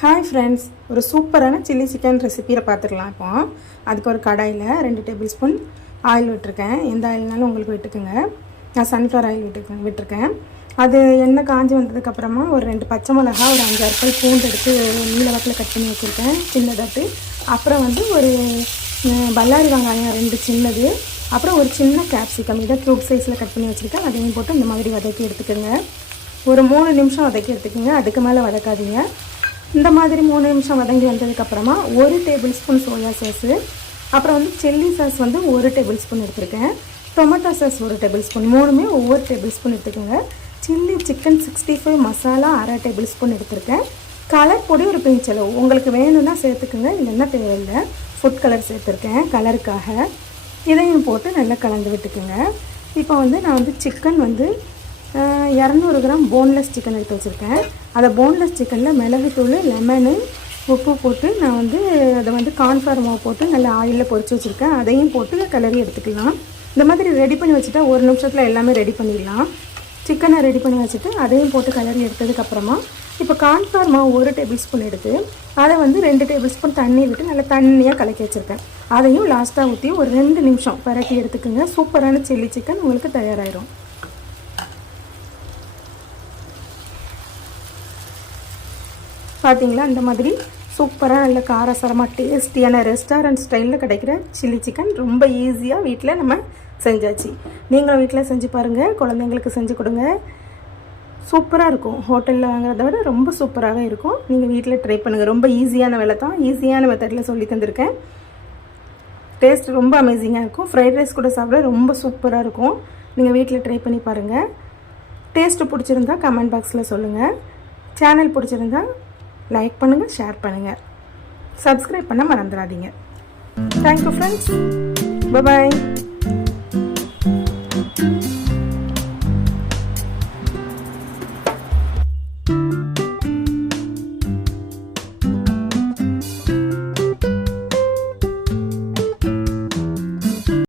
Hi friends ஒரு சூப்பரான chilli chicken ரெசிப்பியை பார்த்துக்கலாம் இப்போ. அதுக்கு ஒரு கடாயில் ரெண்டு டேபிள் ஸ்பூன் ஆயில் விட்டுருக்கேன். எந்த ஆயில்னாலும் உங்களுக்கு விட்டுக்குங்க. நான் சன்ஃப்ளவர் ஆயில் விட்டு விட்டுருக்கேன். அது எண்ணெய் காஞ்சி வந்ததுக்கப்புறமா ஒரு ரெண்டு பச்சை மிளகா ஒரு அஞ்சாறு பல் பூண்டு எடுத்து நீல வாக்கில் கட் பண்ணி வச்சுருக்கேன். சின்னதாட்டு அப்புறம் வந்து ஒரு பல்லாரி வெங்காயம் ரெண்டு சின்னது. அப்புறம் ஒரு சின்ன கேப்சிகம் இதை க்யூப் சைஸில் கட் பண்ணி வச்சுருக்கேன். அதையும் போட்டு இந்த மாதிரி வதக்கி எடுத்துக்கோங்க. ஒரு மூணு நிமிஷம் வதக்கி எடுத்துக்கோங்க. அதுக்கு மேலே வதக்காதீங்க. இந்த மாதிரி மூணு நிமிஷம் வதங்கி வந்ததுக்கப்புறமா ஒரு டேபிள் ஸ்பூன் சோயா சாஸு அப்புறம் வந்து சில்லி சாஸ் வந்து ஒரு டேபிள் ஸ்பூன் எடுத்திருக்கேன். டொமேட்டோ சாஸ் ஒரு டேபிள் ஸ்பூன் மூணுமே ஒவ்வொரு டேபிள் ஸ்பூன் எடுத்துக்கோங்க. Chilli chicken sixty five masala அரை டேபிள் ஸ்பூன் எடுத்திருக்கேன். கலர் பொடி ஒரு பிஞ்ச் அளவு. உங்களுக்கு வேணும்னா சேர்த்துக்குங்க இல்லைன்னா தேவையில்லை. ஃபுட் கலர் சேர்த்துருக்கேன் கலருக்காக இதையும் போட்டு நல்லா கலந்து விட்டுக்குங்க. இப்போ வந்து நான் வந்து சிக்கன் வந்து இரநூறு கிராம் போன்லெஸ் சிக்கன் எடுத்து வச்சுருக்கேன். அதை போன்லெஸ் சிக்கனில் மிளகுத்தூள் லெமனு உப்பு போட்டு நான் வந்து அதை வந்து கார்ன்ஃப்ளவர் மாவு போட்டு நல்லா ஆயிலில் பொறிச்சு வச்சுருக்கேன். அதையும் போட்டு கிளறி எடுத்துக்கலாம். இந்த மாதிரி ரெடி பண்ணி வச்சுட்டா ஒரு நிமிஷத்தில் எல்லாமே ரெடி பண்ணிடலாம். சிக்கனை ரெடி பண்ணி வச்சுட்டு அதையும் போட்டு கிளறி எடுத்ததுக்கப்புறமா இப்போ கார்ன்ஃப்ளவர் மாவு ஒரு டேபிள் ஸ்பூன் எடுத்து அதை வந்து ரெண்டு டேபிள் ஸ்பூன் தண்ணி விட்டு நல்லா தண்ணியாக கலக்கி வச்சுருக்கேன். அதையும் லாஸ்ட்டாக ஊற்றி ஒரு ரெண்டு நிமிஷம் பரட்டி எடுத்துக்கோங்க. சூப்பரான சில்லி சிக்கன் உங்களுக்கு தயாராகிடும் பார்த்தீங்களா இந்த மாதிரி சூப்பராக நல்ல காரசாரமாக டேஸ்டியான ரெஸ்டாரண்ட் ஸ்டைலில் கிடைக்கிற சில்லி சிக்கன் ரொம்ப ஈஸியாக வீட்டில் நம்ம செஞ்சாச்சு. நீங்களும் வீட்டில் செஞ்சு பாருங்கள் குழந்தைங்களுக்கு செஞ்சு கொடுங்க. சூப்பராக இருக்கும். ஹோட்டலில் வாங்குறத விட ரொம்ப சூப்பராகவே இருக்கும். நீங்கள் வீட்டில் ட்ரை பண்ணுங்கள் ரொம்ப ஈஸியான வேலை தான். ஈஸியான மெத்தடில் சொல்லி தந்திருக்கேன். டேஸ்ட் ரொம்ப அமேசிங்காக இருக்கும். ஃப்ரைட் ரைஸ் கூட சாப்பிட ரொம்ப சூப்பராக இருக்கும். நீங்கள் வீட்டில் ட்ரை பண்ணி பாருங்கள் டேஸ்ட்டு பிடிச்சிருந்தா கமெண்ட் பாக்ஸில் சொல்லுங்கள் சேனல் பிடிச்சிருந்தா லைக் பண்ணுங்கள் ஷேர் பண்ணுங்கள் சப்ஸ்கிரைப் பண்ண மறந்துடாதீங்க. Thank you friends bye bye